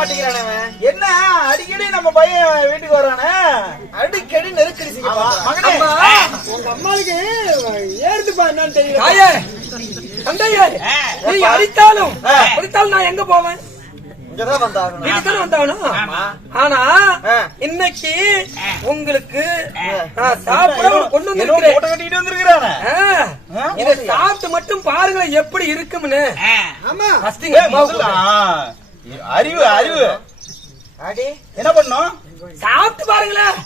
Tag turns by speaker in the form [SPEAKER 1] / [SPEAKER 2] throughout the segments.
[SPEAKER 1] மாட்டேங்கிறானே.
[SPEAKER 2] என்ன? அடிக்கடி நம்ம பையன் வீட்டுக்கு வரானே?
[SPEAKER 1] அடிக்கடி நெருக்கடி.
[SPEAKER 2] மகனே.
[SPEAKER 3] உங்க அம்மாளுக்கு ஏறுதுப்பா என்னன்னு தெரியல.
[SPEAKER 4] தாயே. தந்தையே நீ அடித்தாலும்
[SPEAKER 2] ஆ.
[SPEAKER 4] அடித்தாலும் நான் எங்க போவேன்? ஆனா. இன்னைக்கு உங்களுக்கு கொண்டு வந்திருக்கிறேன்? இதை சாப்பிட்டு மட்டும் பாருங்களேன் எப்படி இருக்கும்னு.
[SPEAKER 3] ஆமா.
[SPEAKER 2] அறிவு அறிவு.
[SPEAKER 1] அடி,
[SPEAKER 2] என்ன பண்ணும்
[SPEAKER 4] சாப்பிட்டு பாருங்களேன்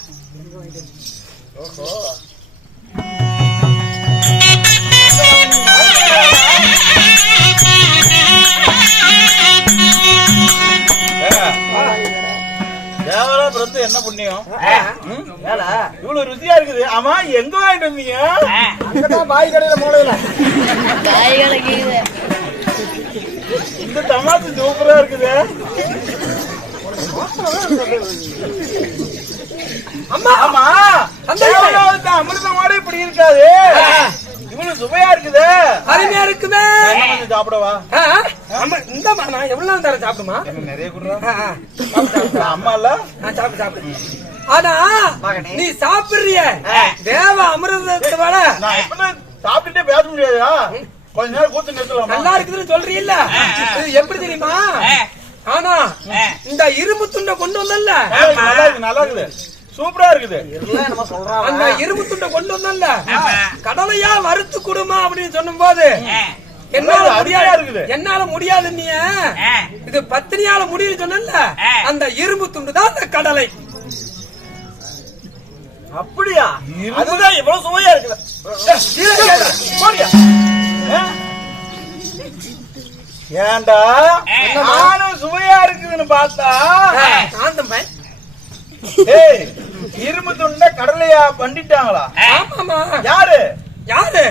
[SPEAKER 2] தேவரா பிரத்து என்ன புண்ணியம். இவ்வளவு ருசியா இருக்குது. ஆமா எங்க வாங்கிட்டு வந்தீங்க?
[SPEAKER 3] பாய் கடையில மூலையில
[SPEAKER 2] இந்த டமாட்டு சூப்பரா இருக்குது.
[SPEAKER 4] அம்மா
[SPEAKER 2] ஆமா
[SPEAKER 4] அந்த
[SPEAKER 2] தேவராவுக்கு அமிர்தமோட இப்படி இருக்காது? இவ்வளவு சுவையா இருக்குது.
[SPEAKER 4] அருமையா
[SPEAKER 2] கொஞ்சம் சாப்பிடவா?
[SPEAKER 4] அம்மா இந்த நான் எவ்வளவு நேரம் சாப்பிடுமா?
[SPEAKER 2] நிறைய குடுறா. அம்மா இல்ல?
[SPEAKER 4] நான் சாப்பிட்டு சாப்பிடு. ஆனா. நீ சாப்பிடுறிய. தேவ அமிர்தத்தை விட
[SPEAKER 2] சாப்பிட்டுட்டே பேச முடியாதா கொஞ்ச நேரம் கூத்து நிறுத்தலாமா?
[SPEAKER 4] நல்லா இருக்குதுன்னு சொல்றீல்ல? இது எப்படி தெரியுமா? ஆனா இந்த இரும்பு துண்டை கொண்டு வந்தல்ல?
[SPEAKER 2] நல்லா இருக்குது நல்லா இருக்குது. சூப்பரா இருக்குது.
[SPEAKER 4] அந்த. இரும்பு துண்டை கொண்டு வந்தல்ல? கடலையா வறுத்து கொடுமா அப்படின்னு சொன்னும் போது என்னால முடியாது.
[SPEAKER 2] இருக்குது.
[SPEAKER 4] என்னால முடியாது நீ. இது பத்தினியால முடியும்னு சொன்னல அந்த இரும்பு துண்டு தான் அந்த கடலை.
[SPEAKER 1] அப்படியா? அதுதான் இவ்வளவு சுவையா இருக்குது.
[SPEAKER 2] ஏன்டா நானும் சுவையா இருக்குதுன்னு பார்த்தா? இரும்பு துண்ட கடலையா பண்ணிட்டாங்களா
[SPEAKER 4] ஆமாமா
[SPEAKER 2] யாரு?
[SPEAKER 4] யாரு?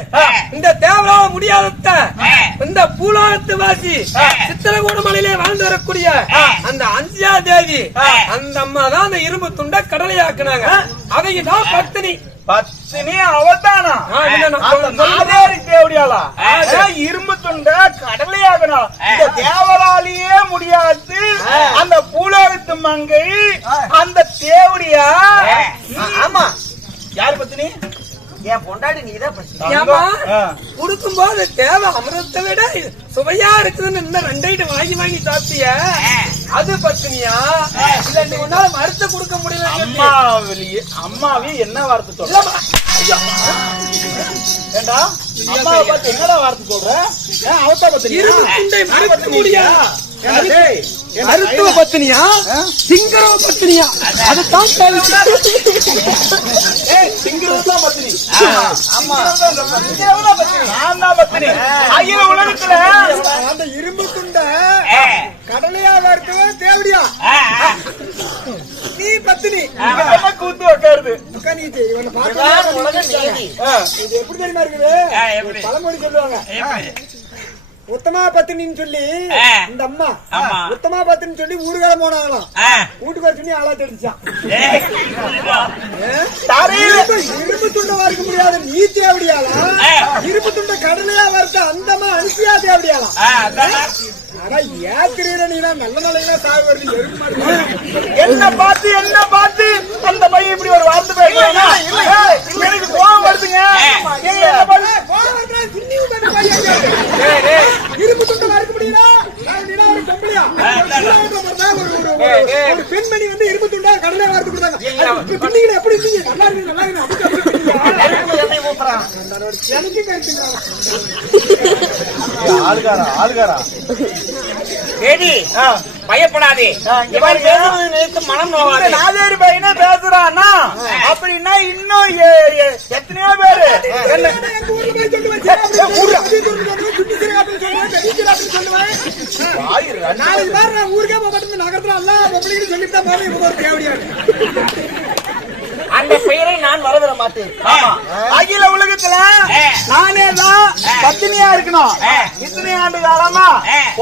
[SPEAKER 4] இந்த தேவரால முடியாதத்த இந்த பூலோகத்து வாசி சித்திரகூட மலையிலே வாழ்ந்து வரக்கூடிய அந்த அஞ்சியா தேவி அந்த அம்மா தான் அந்த இரும்பு துண்டை கடலையாக்குனாங்க. அவங்க தான் பத்தினி.
[SPEAKER 2] பத்தினி அவதானா? தேவடியாளா? இரும்பு துண்ட கடலையாகனா இந்த தேவராலேயே முடியாது. அந்த பூலோகத்து மங்கை அந்த தேவடியா?
[SPEAKER 1] ஆமா.
[SPEAKER 2] யாரு பத்தினி?
[SPEAKER 1] என்
[SPEAKER 2] ஆ.
[SPEAKER 4] குடுக்கும் போது தேவை அமிர்தத்தை விட சுவையா இருக்குதுன்னு இன்னும் ரெண்டு வாங்கி வாங்கி சாப்பிட்டிய. அது பத்தினியா? இல்ல நீ உன்னால மறுத்து கொடுக்க முடியல
[SPEAKER 2] அம்மா வெளியே அம்மாவே என்ன வார்த்தை சொல்ற? ஏண்டா? அம்மாவை பார்த்து என்னடா வார்த்தை சொல்ற? ஏன் அவத்தா
[SPEAKER 4] மருத்துவ பத்தினியா? சிங்கரவ பத்தினியா? அதுதான்
[SPEAKER 3] அந்த இரும்பு துண்ட கடலையா வறுத்தவ தேவடியா? நீ பத்தினி.
[SPEAKER 2] கூத்து உட்காருது.
[SPEAKER 3] இது எப்படி தெரியுமா இருக்குது? பழமொழி சொல்லுவாங்க. உத்தமா பத்தினின்னு சொல்லி இந்த அம்மா. உத்தமா பத்தினி சொல்லி ஊருகால போனாங்களாம். வீட்டுக்கு வர சொல்லி ஆளா தெரிஞ்சான் இரும்பு துண்டை வறுக்க முடியாத. நீ தேவடியாளா? இரும்பு துண்டை கடலையா வறுத்த அந்தமா அனுப்பியா தேவடியாளா? ஆனா ஏத்திரீர நீ நல்ல நாளையில சாகு வருது. எருப்பு
[SPEAKER 2] என்ன பார்த்து என்ன பார்த்து? அந்த பையன் இப்படி ஒரு வார்த்தை எனக்கு கோவம் வருதுங்க என்ன பண்ணு?
[SPEAKER 3] போன வாரத்துல சின்னி பண்ணி பையன் இரும்பு துண்டை வறுக்க முடியுதா நான் நீடா ஒரு கம்பளியா ஒரு பெண்மணி வந்து இரும்பு துண்டா கடலையா வறுத்து கொடுத்தாங்க பின்னீங்க எப்படி இருந்தீங்க நல்லா இருக்கு நல்லா இருக்கு எனக்கு கருத்துங்க
[SPEAKER 2] ஆளுகாரா ஆளுகாரா ஆ.
[SPEAKER 5] பயப்படாதே இவன்
[SPEAKER 2] பாருங்க.
[SPEAKER 5] பேசுறது நினைத்து மனம் நோவாது
[SPEAKER 2] நாதேரி பையனே பேசுறான்னா அப்படின்னா இன்னும் எத்தனையோ பேரு
[SPEAKER 3] நாளைக்கு பாரு நான் ஊருக்கே போக மாட்டேன். நகரத்துல எல்லா பொம்பளைங்களும் சொல்லிட்டு தான் போறேன். ஒரு தேவடியாரு.
[SPEAKER 5] அந்த பெயரை நான் வரவிட மாட்டேன்.
[SPEAKER 2] அகில உலகத்துல நானே தான் பத்தினியா இருக்கணும். இத்தனை ஆண்டு காலமா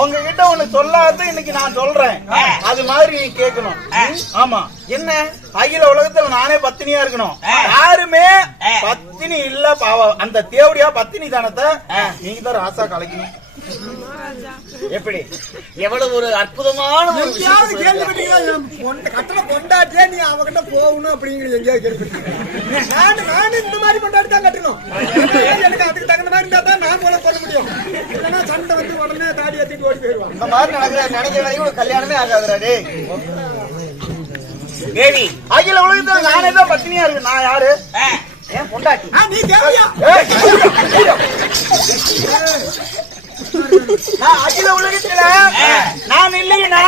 [SPEAKER 2] உங்ககிட்ட ஒண்ணு சொல்லாத இன்னைக்கு நான் சொல்றேன். அது மாதிரி நீ கேட்கணும் ஆமா. என்ன? அகில உலகத்துல நானே பத்தினியா இருக்கணும். யாருமே பத்தினி இல்ல அந்த தேவடியா பத்தினி தானத்தை நீங்க தான் ராசா கலைக்கணும்.
[SPEAKER 5] எப்படி எவ்வளவு ஒரு அற்புதமான ஒரு
[SPEAKER 3] கட்டின பொண்டாட்டியே நீ அவகிட்ட போகணும் அப்படிங்கிறது எங்கேயாவது கேள்விப்பட்டீங்களா? நானு- நானு இந்த மாதிரி பொண்டாட்டி தான் கட்டணும். எனக்கு அதுக்கு தகுந்த மாதிரி இருந்தா தான் நான் போல பண்ண முடியும். இல்லைன்னா சண்டை வந்து உடனே தாடி ஏத்திட்டு ஓடி போயிடுவான்.
[SPEAKER 1] இந்த மாதிரி நடக்கிற நினைக்கிற வரைக்கும் உனக்கு கல்யாணமே ஆகாதுடா டேய்
[SPEAKER 5] தேவி
[SPEAKER 2] அகில உலகத்துல நானே தான் பத்தினியா இருக்கு நான் யாரு
[SPEAKER 1] ஏன் பொண்டாட்டி
[SPEAKER 3] நீ தேவையா?
[SPEAKER 2] அகில உலகத்துல நான் இல்லைன்னா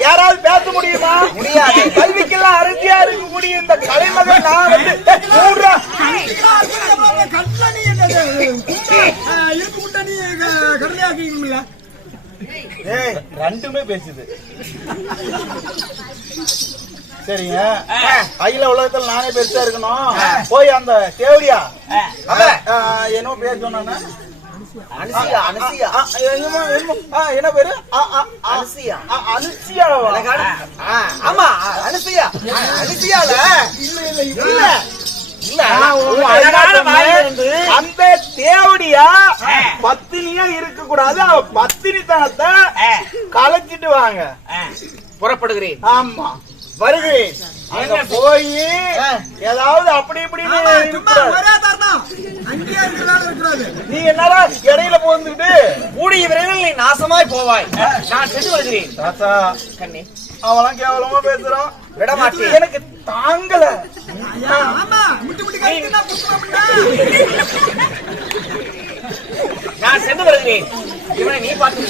[SPEAKER 2] யாராவது பேச முடியுமா?
[SPEAKER 1] முடியாது.
[SPEAKER 2] கல்விக்கெல்லாம் அருந்தியா இருக்கக்கூடிய இந்த கலைமகன் நான் வந்து ஏய், மூடுறா.
[SPEAKER 3] கட்டில நீ என்ன, குண்டா, ஆ, இருக்கு முட்டை நீ க- கடலையாக்கிக்கணும்ல?
[SPEAKER 2] ஏய், ரெண்டுமே பேசுது. சரிங்க. அகில உலகத்துல நானே பெருசா இருக்கணும். போய் அந்த தேவடியா? என்ன பேர் சொன்னானே.
[SPEAKER 1] அனுசியா அனுசியா
[SPEAKER 2] ஆ, என்னமோ, என்னமோ, ஆ, என்ன பேரு? ஆ, ஆ, ஆ,
[SPEAKER 1] அனுசியா
[SPEAKER 2] அனுசியாவா?
[SPEAKER 1] ஆமா அனுசியால
[SPEAKER 2] இல்ல இல்ல இல்ல. அந்த தேவடியா? பத்தினியா இருக்க கூடாது அவ பத்தினித்தனத்தை
[SPEAKER 5] ஆ,
[SPEAKER 2] கலைச்சிட்டு வாங்க.
[SPEAKER 5] புறப்படுகிறேன்.
[SPEAKER 2] ஆமா. வருகிறேன். அங்க போய் ஏதாவது அப்படி இப்படின்னு நீ என்னடா இடையில போந்துட்டு
[SPEAKER 1] கூடிய விரைவில் நீ நாசமாய் போவாய். நான் சென்று வருகிறேன்
[SPEAKER 2] தாத்தா.
[SPEAKER 1] கண்ணே.
[SPEAKER 2] அவெல்லாம் கேவலமா பேசுறான்
[SPEAKER 1] விட மாட்டேன்.
[SPEAKER 2] எனக்கு தாங்கல.
[SPEAKER 5] நான் சென்று வருகிறேன்
[SPEAKER 1] இவனை நீ பார்த்து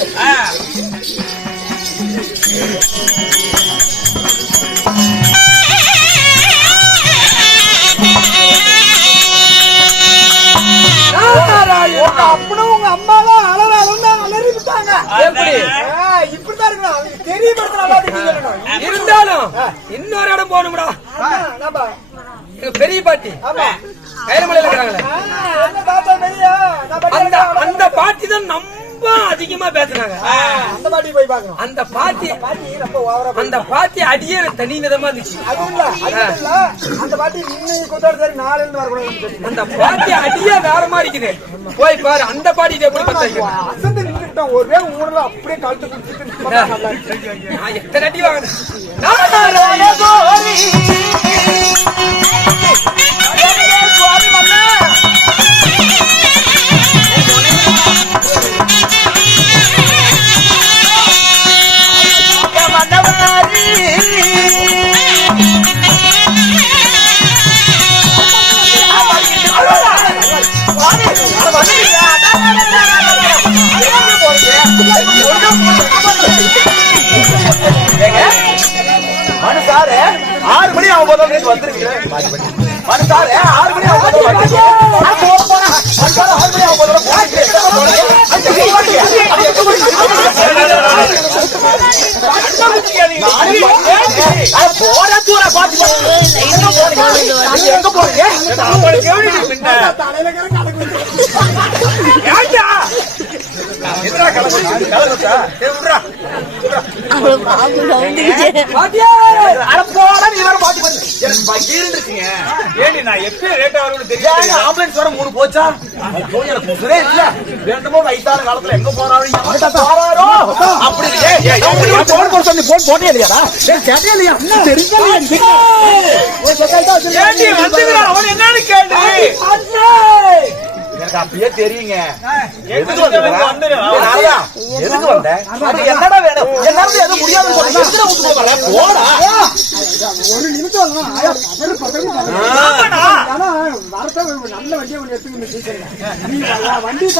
[SPEAKER 4] இருந்தாலும் இன்னொரு இடம் போகணும்டா. பெரிய பாட்டி. கைலமலையில இருக்கிறாங்களே. அந்த. அந்த பாட்டி தான் ரொம்ப அதிகமா பேசுனாங்க
[SPEAKER 3] அந்த பாட்டி போய்
[SPEAKER 4] அந்த பாட்டி அந்த அடியே தனி விதமா இருந்துச்சு.
[SPEAKER 3] அந்த பாட்டி சரி இருந்து வரக்கூடாது
[SPEAKER 4] அந்த பாட்டி அடியே வேற மாதிரி இருக்குது. போய் பாரு அந்த பாட்டி எப்படி
[SPEAKER 3] நின்றுட்டோம் ஒரே ஊர்ல அப்படியே கழுத்து குடிச்சிட்டு.
[SPEAKER 4] நான் எத்தனை அடி வாங்கினேன்?
[SPEAKER 2] ஆறு மணி நீங்க ஆறு ஆறு எங்க போறீங்க?
[SPEAKER 3] தலையில கணக்கு வந்து.
[SPEAKER 2] வர மூணு போச்சா? எனக்கு உசுரே இல்ல. வேண்டுமோ வயசான காலத்துல எங்க போறாரோ, போறாரோ? அப்படி ஏன் போட சொன்னி, phone போட்டே இல்லையாடா? அவன் என்னன்னு கேட்டு எனக்கு அப்பயே தெரியுங்க எதுக்கு வந்த? எதுக்கு வந்த? அது என்னடா வேணும்? என்னால எதுவும் முடியாதுன்னு? போடா.
[SPEAKER 3] ஒரு நிமிஷம் ஆனா, வரத்த நல்ல வண்டியை எடுத்துக்கணும் வ- வண்டி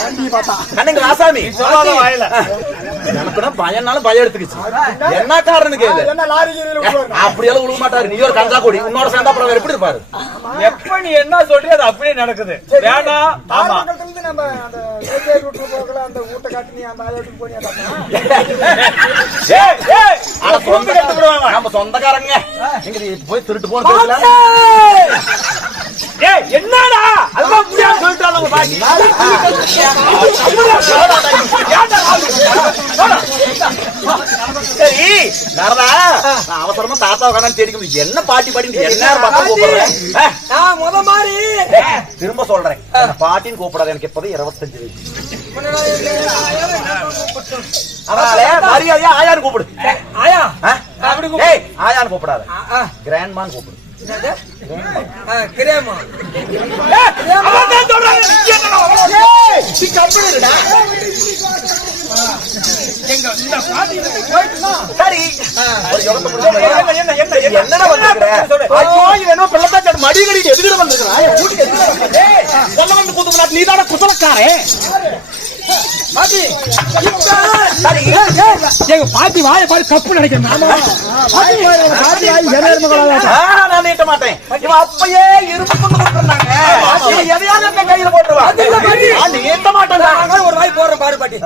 [SPEAKER 3] அதுங்க பார்த்தா.
[SPEAKER 2] கண்ணுங்க ராசாமி எனக்குதான் பயம்னாலும் பயம் எடுத்துக்கிச்சு. என்ன? காரணம்
[SPEAKER 3] விட்டுருவாங்க.
[SPEAKER 2] அப்படியெல்லாம் விழுக மாட்டாரு. நீ ஒரு கஞ்சா கொடி. உன்னோட சேர்ந்தா அப்புறம் எப்படி இருப்பாரு?
[SPEAKER 6] எப்ப நீ என்ன சொல்றியோ அது அப்படியே நடக்குது. வேணாம். ஆமா.
[SPEAKER 3] நம்ம அந்த ஏஜே ரூட்ல போகல, அந்த ஊட்ட காட்டி நீ அந்த ஆயோட்டுக்கு போனியா தாத்தா?
[SPEAKER 2] நம்ம சொந்தக்காரங்க இங்க நீ போய் திருட்டு போன
[SPEAKER 6] என்னடா அதெல்லாம் முடியாது சொல்லிட்டாங்க உங்க நான் அவசரமா தாத்தா உட்காந்து தேடிக்கணும் என்ன பாட்டி பாட்டி என்ன பார்த்தா. கூப்பிடுறேன்
[SPEAKER 4] முத மாதிரி.
[SPEAKER 6] திரும்ப சொல்றேன். பாட்டின்னு கூப்பிடாத எனக்கு இப்போதான் இருபத்தஞ்சு மரியாதையா ஆயான்னு கூப்பிடு.
[SPEAKER 4] ஆயா.
[SPEAKER 6] ஆயான்னு கூப்பிடாத. கிராண்ட்மான்னு கூப்பிடு.
[SPEAKER 4] கிரேமா.
[SPEAKER 6] சரி. என்னடா வந்திருக்கிற? ஐயோ, இவன் என்னமோ பிள்ளைத்தாச்சாட்டு மடி கடிட்டு எதுக்குடா வந்திருக்கிறான்? நீதானே குசலக்காரன்.
[SPEAKER 7] எங்க பாட்டி வாய பாரு கப்பு நினைக்கிறேன்
[SPEAKER 6] நான். நீட்ட மாட்டேன். இவன் அப்பயே இரும்பு கொண்டு கொடுத்திருந்தாங்க. எதையாவது என் கையில போட்டுருவான். நீட்ட மாட்டேன்டா.
[SPEAKER 4] நான் ஒரு வாய் போடுறேன் பாரு பாட்டி.